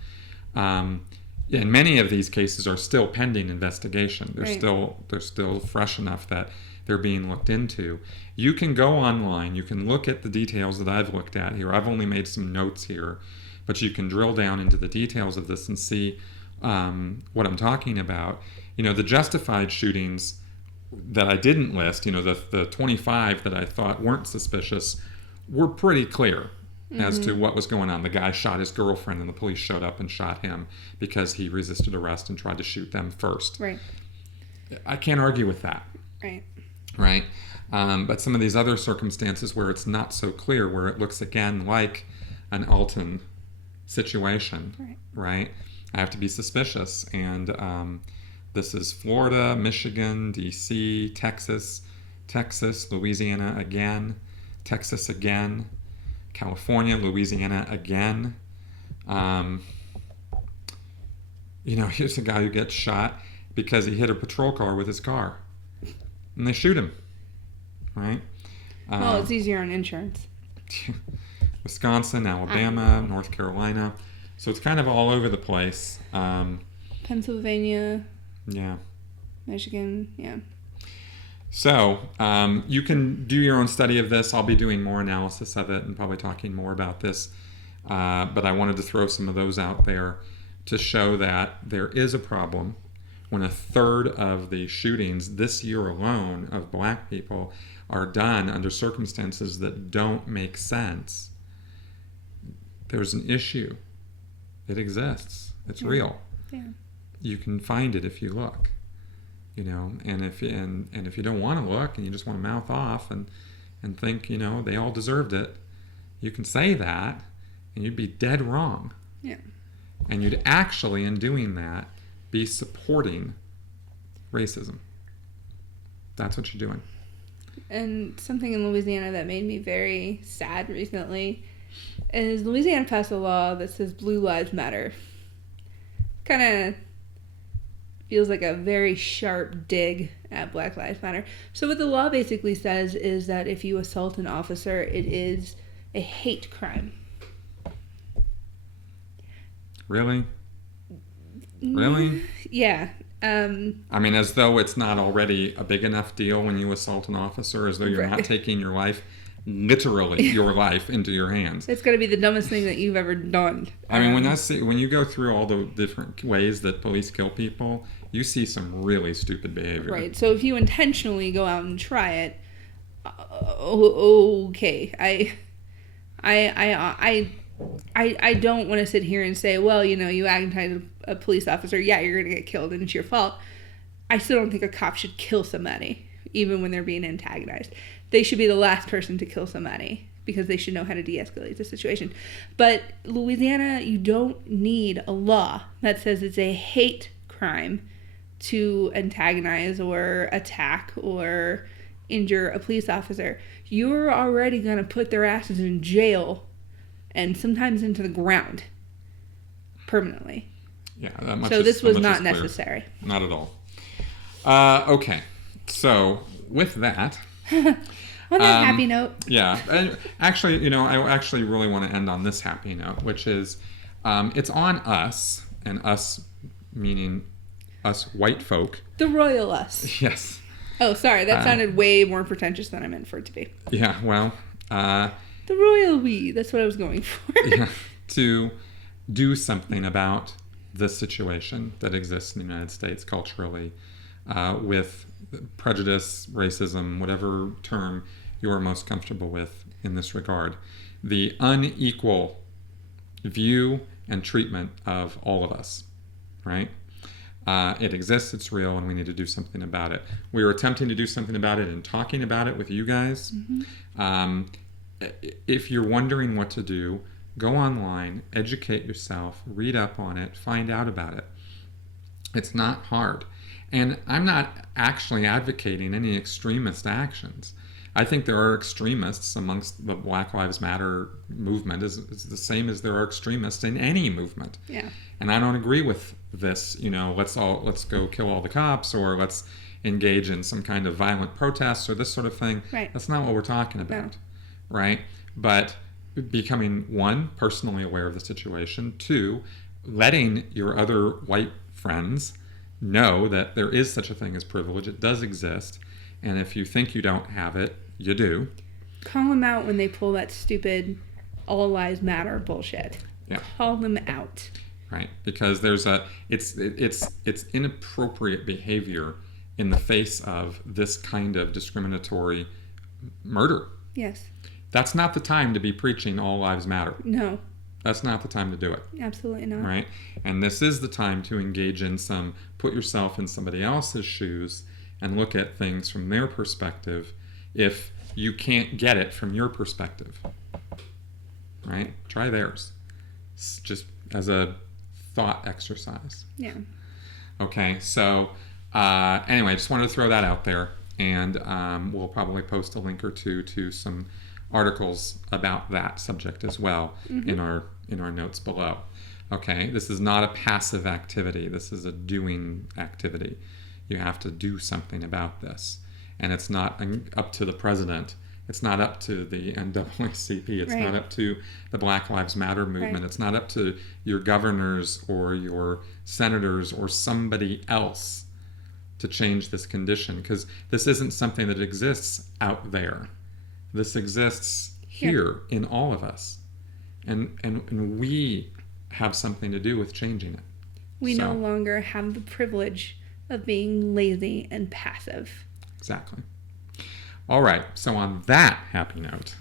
And many of these cases are still pending investigation. They're still fresh enough that they're being looked into. You can go online. You can look at the details that I've looked at here. I've only made some notes here, but you can drill down into the details of this and see what I'm talking about. The justified shootings that I didn't list, the 25 that I thought weren't suspicious, were pretty clear as to what was going on. The guy shot his girlfriend and the police showed up and shot him because he resisted arrest and tried to shoot them first. Right. I can't argue with that. Right? But some of these other circumstances where it's not so clear, where it looks again like an Alton situation, right? I have to be suspicious. And this is Florida, Michigan, D.C., Texas, Louisiana again, Texas again, California, Louisiana again. Here's a guy who gets shot because he hit a patrol car with his car. And they shoot him, right? Well, it's easier on insurance. Wisconsin, Alabama, North Carolina. So it's kind of all over the place. Pennsylvania. Yeah. Michigan, yeah. So you can do your own study of this. I'll be doing more analysis of it and probably talking more about this. But I wanted to throw some of those out there to show that there is a problem when a third of the shootings this year alone of black people are done under circumstances that don't make sense. There's an issue. It exists. It's real. Yeah. you can find it if you look. And if you don't want to look and you just want to mouth off and think, they all deserved it, you can say that, and you'd be dead wrong. Yeah. And you'd actually, in doing that, be supporting racism. That's what you're doing. And something in Louisiana that made me very sad recently is Louisiana passed a law that says Blue Lives Matter. Kind of feels like a very sharp dig at Black Lives Matter. So what the law basically says is that if you assault an officer, it is a hate crime. Really? Really? Yeah. As though it's not already a big enough deal when you assault an officer, as though you're not taking your life, literally your life, into your hands. It's got to be the dumbest thing that you've ever done. When you go through all the different ways that police kill people, you see some really stupid behavior. Right. So if you intentionally go out and try it, okay. I don't want to sit here and say, well, you antagonized a police officer. Yeah, you're going to get killed and it's your fault. I still don't think a cop should kill somebody, even when they're being antagonized. They should be the last person to kill somebody because they should know how to de-escalate the situation. But Louisiana, you don't need a law that says it's a hate crime to antagonize or attack or injure a police officer. You're already going to put their asses in jail and sometimes into the ground permanently. Yeah, that much. So this was not necessary. Not at all. Okay, so with that. On that happy note. Yeah, and actually, I actually really want to end on this happy note, which is, it's on us, and us meaning us white folk. The royal us. Yes. Oh, sorry, that sounded way more pretentious than I meant for it to be. Yeah, well. The royal we, that's what I was going for. Yeah, to do something about the situation that exists in the United States culturally, with prejudice, racism, whatever term you're most comfortable with in this regard. The unequal view and treatment of all of us, right? It exists, it's real, and we need to do something about it. We are attempting to do something about it and talking about it with you guys. Mm-hmm. If you're wondering what to do, go online, educate yourself, read up on it, find out about it. It's not hard. And I'm not actually advocating any extremist actions. I think there are extremists amongst the Black Lives Matter movement. It's the same as there are extremists in any movement. Yeah. And I don't agree with this, let's go kill all the cops, or let's engage in some kind of violent protests or this sort of thing. Right. That's not what we're talking about. No. Right? But becoming, one, personally aware of the situation, two, letting your other white friends know that there is such a thing as privilege. It does exist. And if you think you don't have it, you do. Call them out when they pull that stupid all lives matter bullshit. Yeah. Call them out. Right. Because it's inappropriate behavior in the face of this kind of discriminatory murder. Yes. That's not the time to be preaching all lives matter. No. That's not the time to do it. Absolutely not. Right? And this is the time to engage in put yourself in somebody else's shoes and look at things from their perspective if you can't get it from your perspective. Right? Try theirs. Just as a thought exercise. Yeah. Okay, so anyway, I just wanted to throw that out there, and we'll probably post a link or two to some articles about that subject as well, mm-hmm. in our notes below. Okay, this is not a passive activity. This is a doing activity. You have to do something about this, and it's not up to the president. It's not up to the NAACP. It's right. not up to the Black Lives Matter movement. Right. It's not up to your governors or your senators or somebody else to change this condition, because this isn't something that exists out there. This exists here in all of us. And we have something to do with changing it. We no longer have the privilege of being lazy and passive. Exactly. All right. So on that happy note,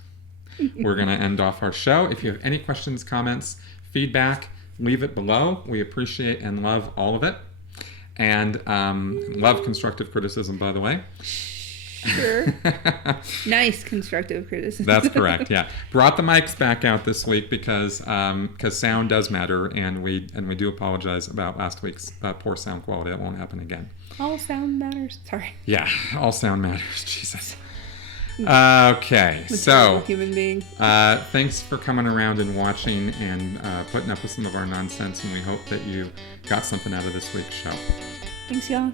we're going to end off our show. If you have any questions, comments, feedback, leave it below. We appreciate and love all of it. And love constructive criticism, by the way. Sure. Nice constructive criticism. That's correct. Yeah, brought the mics back out this week because sound does matter, and we do apologize about last week's poor sound quality. That won't happen again. All sound matters. Sorry. Yeah, all sound matters. Jesus. Okay, so human being. Thanks for coming around and watching and putting up with some of our nonsense, and we hope that you got something out of this week's show. Thanks, y'all.